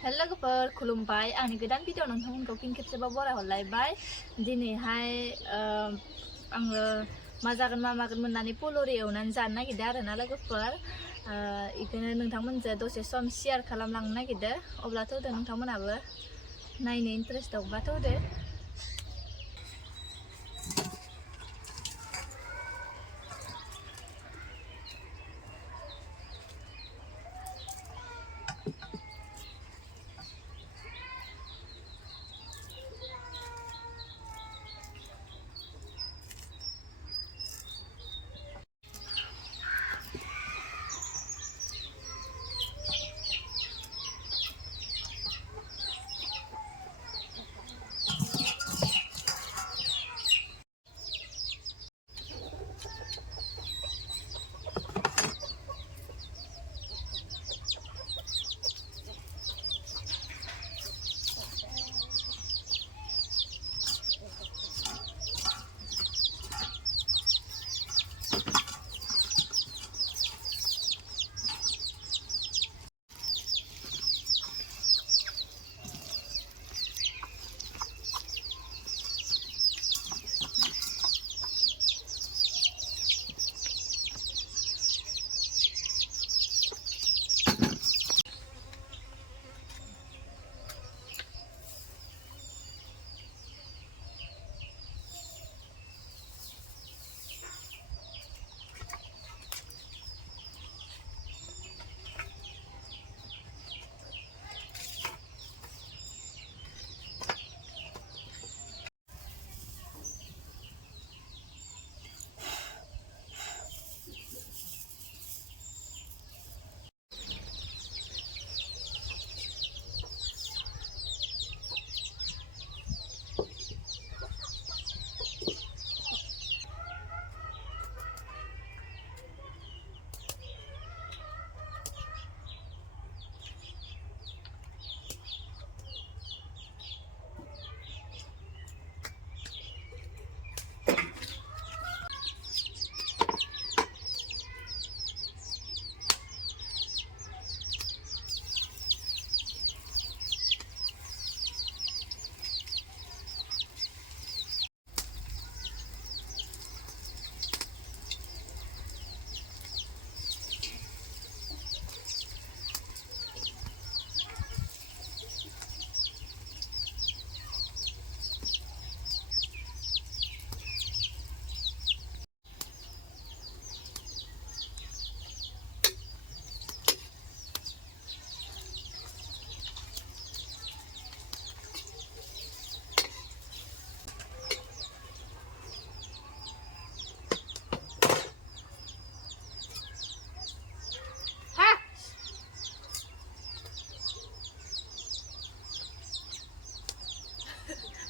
हेल' लोगोफोर खुलुमबाय आंनि गोदान भिडिअ नोंथांमोनखौ फिन खेबसेबाव बरायहरलायबाय। दिनैहाय आङो मा जागोन मा मागोन होननानै फुलुरि एवनानै जानो नागिरदों आरोना लोगोफोर। बेखौनो नोंथांमोनजों दसे सम शेयार खालामलांनो नागिरदों। अब्लाथ' होदो नोंथांमोनाबो नायनो इन्टारेस्ट दंबाथ' होदो।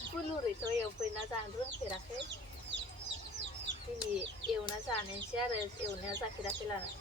फुलुरिथ' एवफेरना जानो रोंफेराखै। दिनै एवना जानायसै आरो एवनाया जाफेराखै लानो।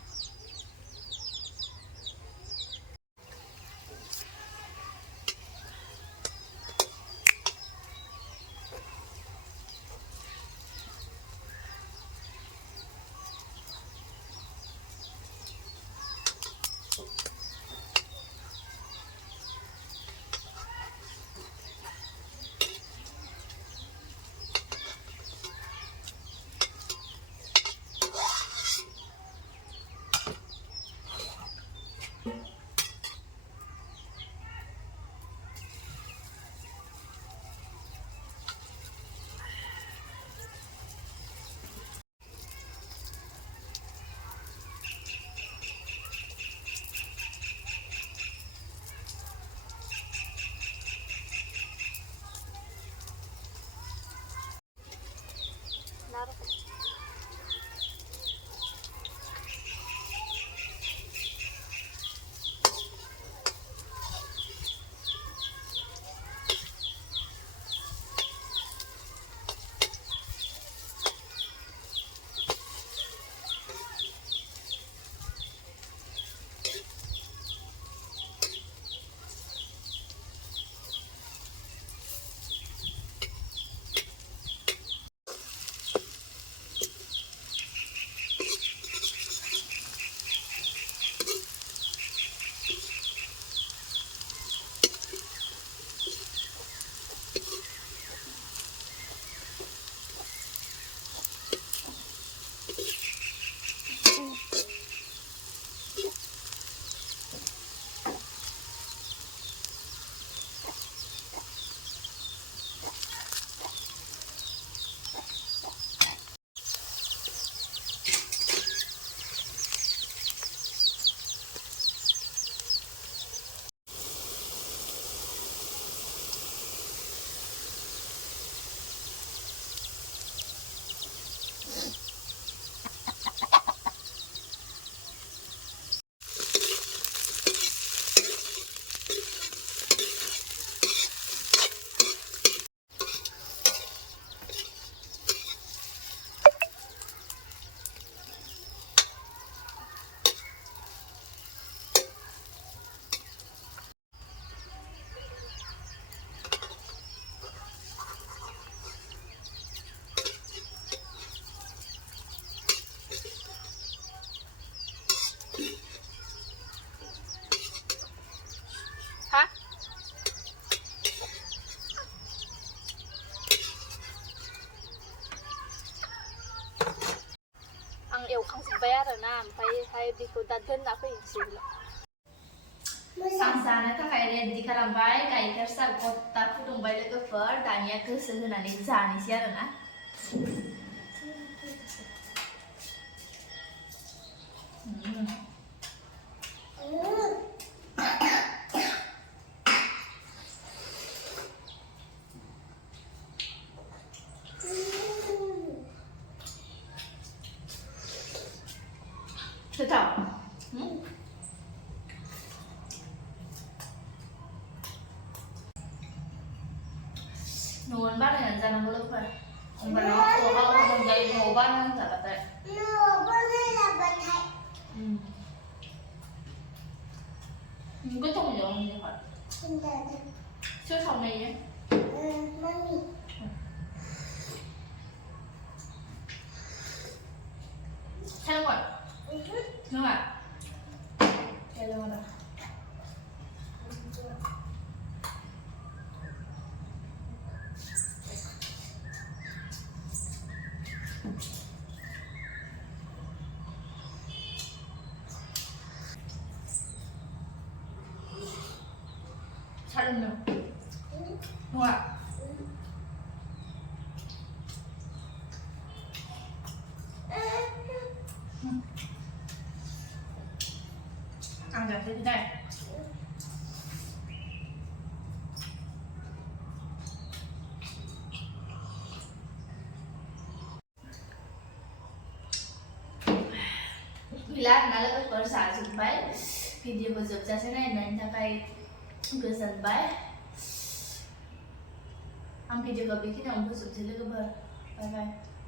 ओमफ्रायहाय बेखौ दा दोनना फैनोसै आं जानो थाखाय रेडि खालामबाय गाइखेर साहा गथा फुदुंबाय लोगोफोर दानिया गोसो होनानै जानोसै आरोना गोथाव न'आवनो बानायनानै जानांगौ लोगोफोर होमबाना खहाबो मोनजायो न'आव बानायनानै जाबाथाय गोथाव मोनजायो मोनजायाखै सोर सावनाय इयो मम्मी सायगोन नङा सायगोन 잘했네. 뭐야? 앉아, 기다려. Bila nalaga sa sumpay, video ko sa sanay na kay goodbye. Ang video ko bikin ang busog sila ko ba? Bye bye.